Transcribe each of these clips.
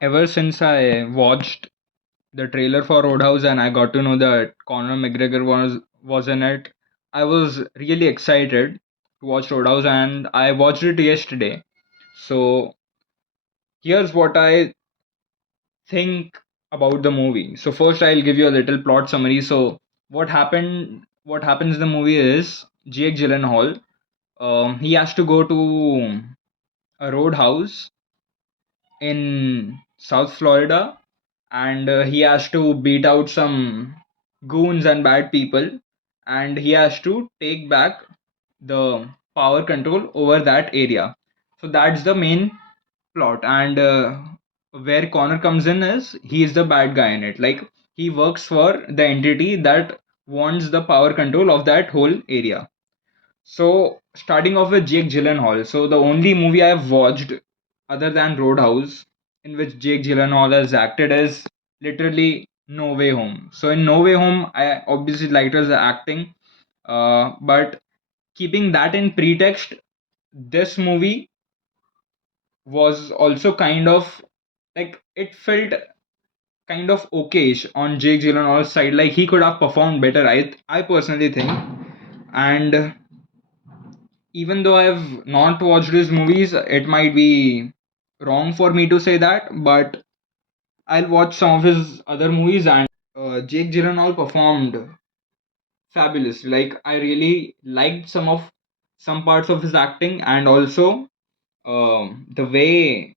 Ever since I watched the trailer for Roadhouse and I got to know that Conor McGregor was in it, I was really excited to watch Roadhouse and I watched it yesterday. So here's what I think about the movie. So first I'll give you a little plot summary. So what happens in the movie is Jake Gyllenhaal, he has to go to a roadhouse in South Florida, and he has to beat out some goons and bad people, and he has to take back the power control over that area. So that's the main plot, and where Connor comes in is he is the bad guy in it. Like he works for the entity that wants the power control of that whole area. So, starting off with Jake Gyllenhaal. So, the only movie I've watched other than Roadhouse in which Jake Gyllenhaal has acted is literally No Way Home. So, in No Way Home, I obviously liked his acting, but keeping that in pretext, this movie was also kind of like it felt kind of okayish on Jake Gyllenhaal's side. Like he could have performed better. I personally think, and even though I've not watched his movies, it might be wrong for me to say that, but I'll watch some of his other movies and Jake Gyllenhaal performed fabulous. Like I really liked some parts of his acting and also the way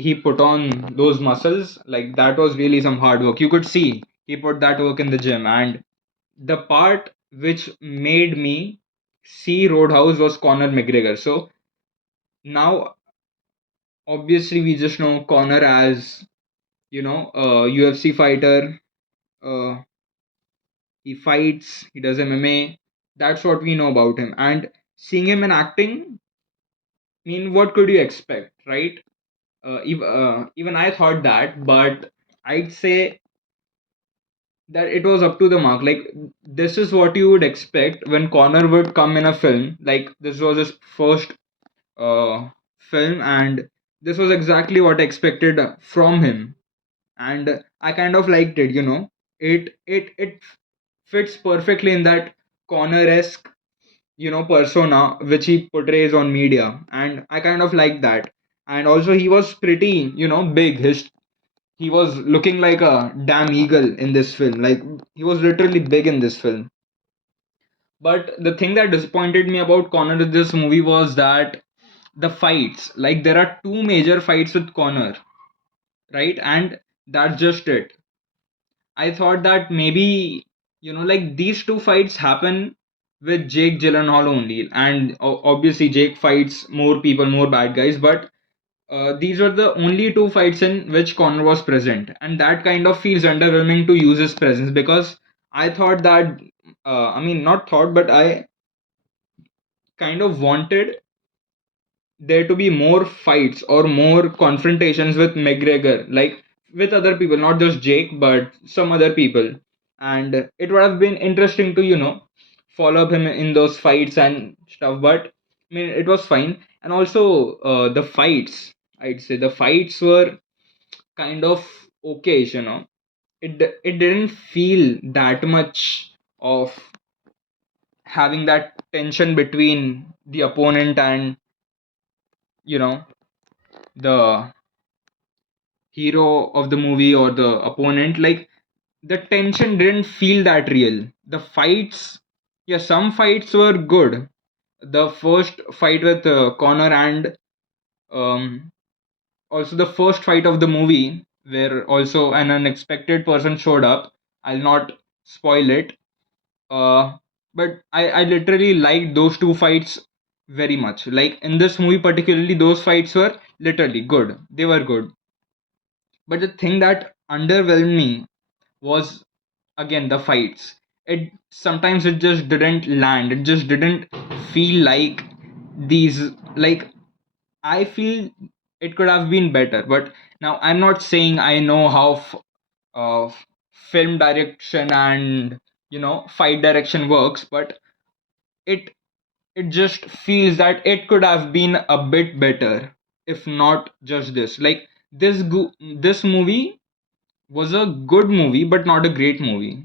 he put on those muscles, like that was really some hard work. You could see he put that work in the gym, and the part which made me see Roadhouse was Conor McGregor. So now obviously we just know Conor as a UFC fighter. uh, he fights, he does MMA. That's what we know about him, and seeing him in acting, I mean, what could you expect, right? Even I thought that, but I'd say that it was up to the mark. Like this is what you would expect when Conor would come in a film. Like this was his first uh, film, and this was exactly what I expected from him, and I kind of liked it. It fits perfectly in that Connor-esque persona which he portrays on media, and I kind of like that. And also he was pretty big. He was looking like a damn eagle in this film. Like he was literally big in this film. But the thing that disappointed me about Connor in this movie was that the fights, like there are two major fights with Connor, right? And that's just it. I thought that maybe, like these two fights happen with Jake Gyllenhaal only. And obviously, Jake fights more people, more bad guys. But these were the only two fights in which Connor was present. And that kind of feels underwhelming to use his presence because I thought that, I mean, not thought, but I kind of wanted there to be more fights or more confrontations with McGregor, like with other people, not just Jake, but some other people. And it would have been interesting to, follow up him in those fights and stuff. But I mean, it was fine. And also, the fights, I'd say the fights were kind of okay, it didn't feel that much of having that tension between the opponent and, you know, the hero of the movie or the opponent. Like the tension didn't feel that real. The fights, yeah, some fights were good. The first fight with Connor and um, also the first fight of the movie where also an unexpected person showed up. I'll not spoil it. uh, but I literally liked those two fights very much. Like in this movie particularly, those fights were literally good, they were good. But the thing that underwhelmed me was again the fights. It sometimes it just didn't land. It just didn't feel like these, like I feel it could have been better. But now I'm not saying I know how uh, film direction and fight direction works, but it it just feels that it could have been a bit better if not just this. Like this movie was a good movie, but not a great movie.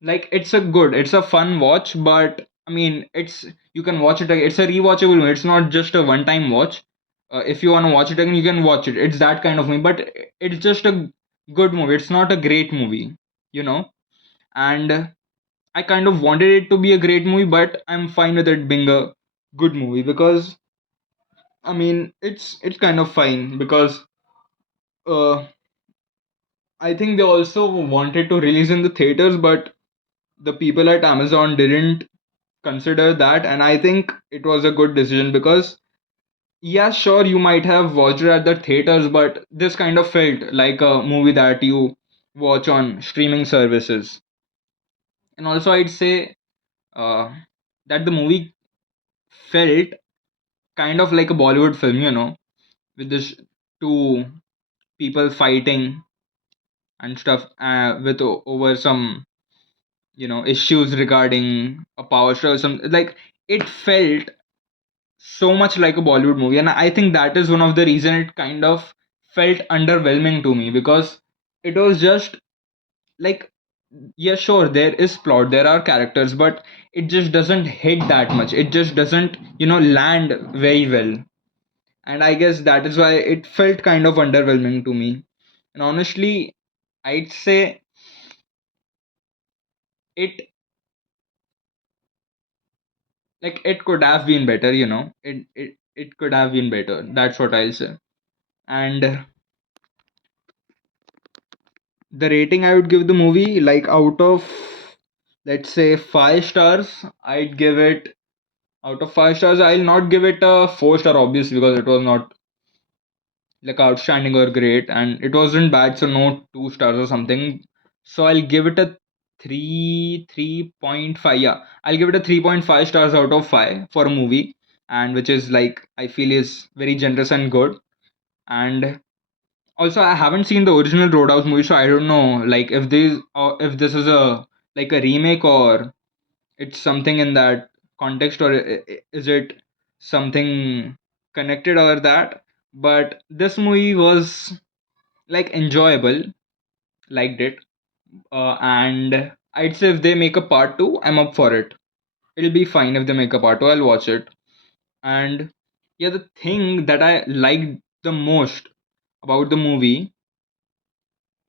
Like it's a fun watch, but I mean, you can watch it. It's a rewatchable movie. It's not just a one-time watch. If you want to watch it again, you can watch it. It's that kind of movie, but it's just a good movie. It's not a great movie, you know. And I kind of wanted it to be a great movie, but I'm fine with it being a good movie because I mean, it's kind of fine because uh, I think they also wanted to release in the theaters, but the people at Amazon didn't consider that, and I think it was a good decision because yeah, sure, you might have watched it at the theaters, but this kind of felt like a movie that you watch on streaming services. And also, I'd say uh, that the movie felt kind of like a Bollywood film, with this two people fighting and stuff over some issues regarding a power show. Some like it felt so much like a Bollywood movie, and I think that is one of the reason it kind of felt underwhelming to me because it was just like, yeah, sure, there is plot, there are characters, but it just doesn't hit that much. It just doesn't land very well, and I guess that is why it felt kind of underwhelming to me. And honestly, I'd say it it could have been better. It could have been better. That's what I'll say. And the rating I would give the movie, like out of let's say 5 stars, I'd give it out of 5 stars. I'll not give it a 4 star, obviously, because it was not like outstanding or great, and it wasn't bad, so no 2 stars or something. So I'll give it a 3.5. Yeah, I'll give it a 3.5 stars out of 5 for a movie, and which is like I feel is very generous and good. And also, I haven't seen the original Roadhouse movie, so I don't know like if this is a like a remake or it's something in that context, or is it something connected or that. But this movie was like enjoyable, liked it, and I'd say if they make a part two, I'm up for it. It'll be fine if they make a part two. I'll watch it. And yeah, the thing that I liked the most about the movie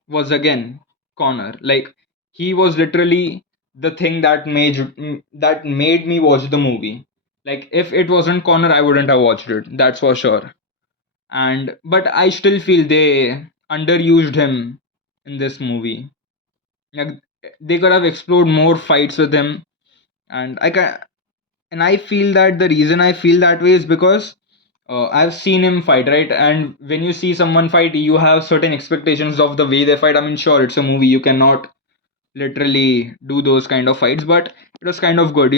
was again Connor. Like he was literally the thing that made me watch the movie. Like if it wasn't Connor, I wouldn't have watched it. That's for sure. And but I still feel they underused him in this movie. Like they could have explored more fights with him, and I feel that the reason I feel that way is because I've seen him fight, right? And when you see someone fight, you have certain expectations of the way they fight. I mean, sure, it's a movie, you cannot literally do those kind of fights, but it was kind of good.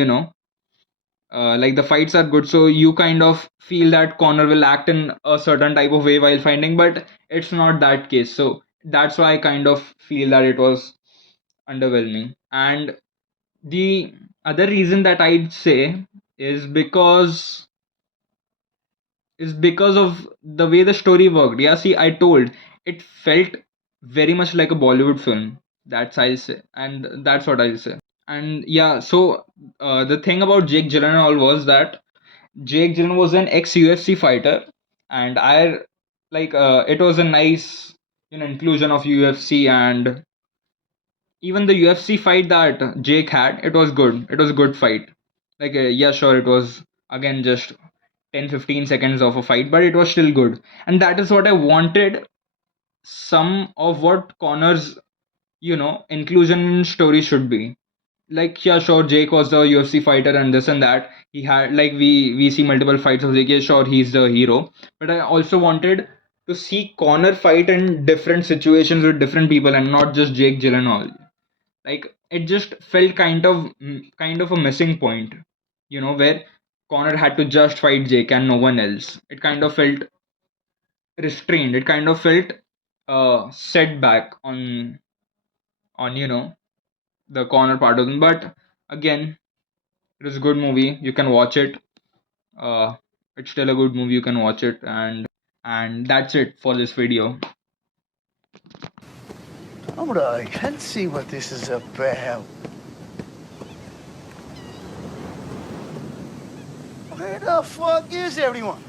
Like the fights are good, so you kind of feel that Connor will act in a certain type of way while fighting, but it's not that case. So that's why I kind of feel that it was underwhelming. And the other reason that I'd say is because of the way the story worked. Yeah, see, I told it felt very much like a Bollywood film. That's I'll say, and that's what I'll say. And yeah, so the thing about Jake Gyllenhaal was that Jake Gyllenhaal was an ex UFC fighter, and I like it was a nice inclusion of UFC. And even the UFC fight that Jake had, it was good. It was a good fight. Like yeah, sure, it was again just 10-15 seconds of a fight, but it was still good. And that is what I wanted. Some of what Connor's inclusion in story should be. Like yeah, sure, Jake was the UFC fighter and this and that. He had like we see multiple fights of Jake. Yeah, sure, he's the hero. But I also wanted to see Connor fight in different situations with different people and not just Jake Gyllenhaal. Like it just felt kind of a missing point, where Connor had to just fight Jake and no one else. It kind of felt restrained. It kind of felt setback on the Connor part of them. But again, it was a good movie. You can watch it. uh it's still a good movie. You can watch it. And And that's it for this video. Alright, let's see what this is about. Where the fuck is everyone?